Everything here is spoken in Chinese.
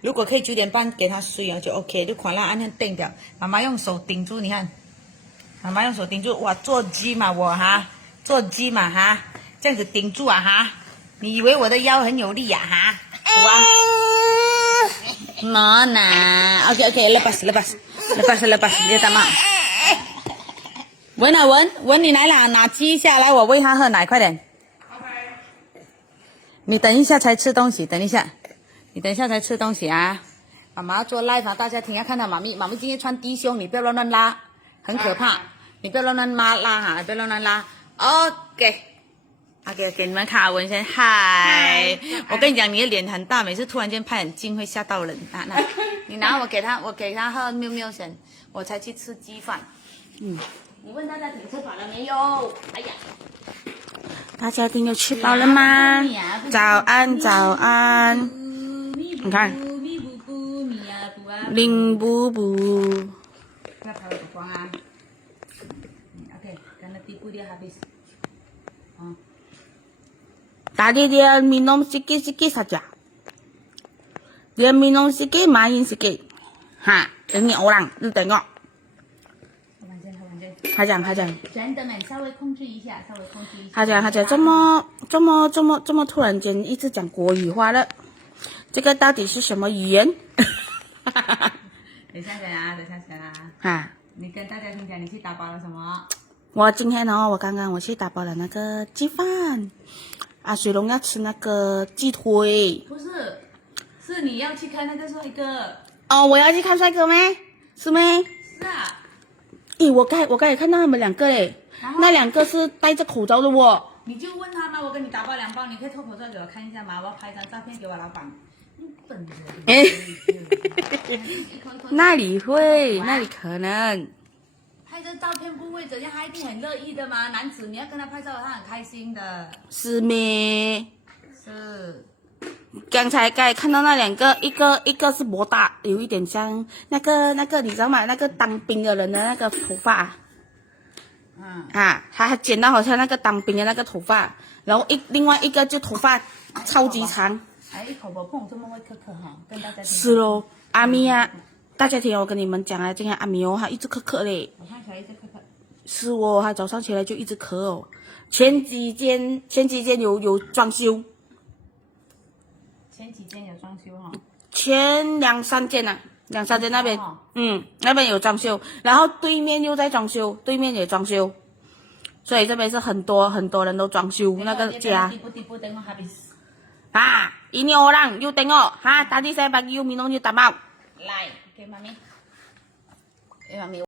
如果可以9点半给他睡啊，就 OK。就看那按那定掉，妈妈用手顶住，你看，妈妈用手顶住，哇，做鸡嘛我哈，做鸡嘛哈，这样子顶住啊哈，你以为我的腰很有力呀、哈？哇，Mana，OK lepas，dia tak mau。文啊文，你来啦，拿鸡下来，我喂它喝奶，快点。你等一下才吃东西，等一下，你等一下才吃东西啊！妈妈做 live 啊，大家听要看到妈咪今天穿低胸，你不要乱拉，很可怕，你不要乱拉哈，不要乱拉。OK， 你们看阿文先嗨，我跟你讲，你的脸很大，每次突然间拍很近会吓到人。那你拿我给他喝喵先，我才去吃鸡饭。你问大家你吃饱了没有？哎呀。大家一定有吃饱了吗？早安，早安。你看，林布布。Tadi dia minum sikit-sikit saja. Dia minum sikit, main sikit. Ha, ini orang, lu tengok. 他讲，稍微控制一下。他讲，这么突然间一直讲国语话了，这个到底是什么语言？等下讲啊。哈，你跟大家分享你去打包了什么？我今天我刚刚我去打包了那个鸡饭，啊，水龙要吃那个鸡腿。不是，是你要去看那个帅哥。哦，我要去看帅哥咩？是咩？是啊。咦，我刚才看到他们两个嘞，那两个是戴着口罩的哦。你就问他嘛，我给你打包2包，你可以脱口罩给我看一下吗？我要拍张照片给我老板。笨人。那里会，那里可能。拍这照片不会怎样，他一定很乐意的嘛。男子你要跟他拍照，他很开心的。是咩？是。刚才看到那两个，一个是博大，有一点像那个你知道吗？那个当兵的人的那个头发，他剪到好像那个当兵的那个头发，然后另外一个就头发超级长。哎，一口不碰这么会咳咳哈，跟大家听。是咯，阿咪啊，大家听我跟你们讲啊，今天阿咪他一直咳咳嘞。我看起来一直咳咳。是哦，他早上起来就一直咳哦。前几间有装修。前几间有装修哈，前2、3间啊，2、3间那边，那边有装修，然后对面又在装修，对面也装修，所以这边是很多人都装修那个家。Ah, ini orang, you tengok, ha? Tadi saya bagi you minum, you tak mau. Lai, okay mami. Mami.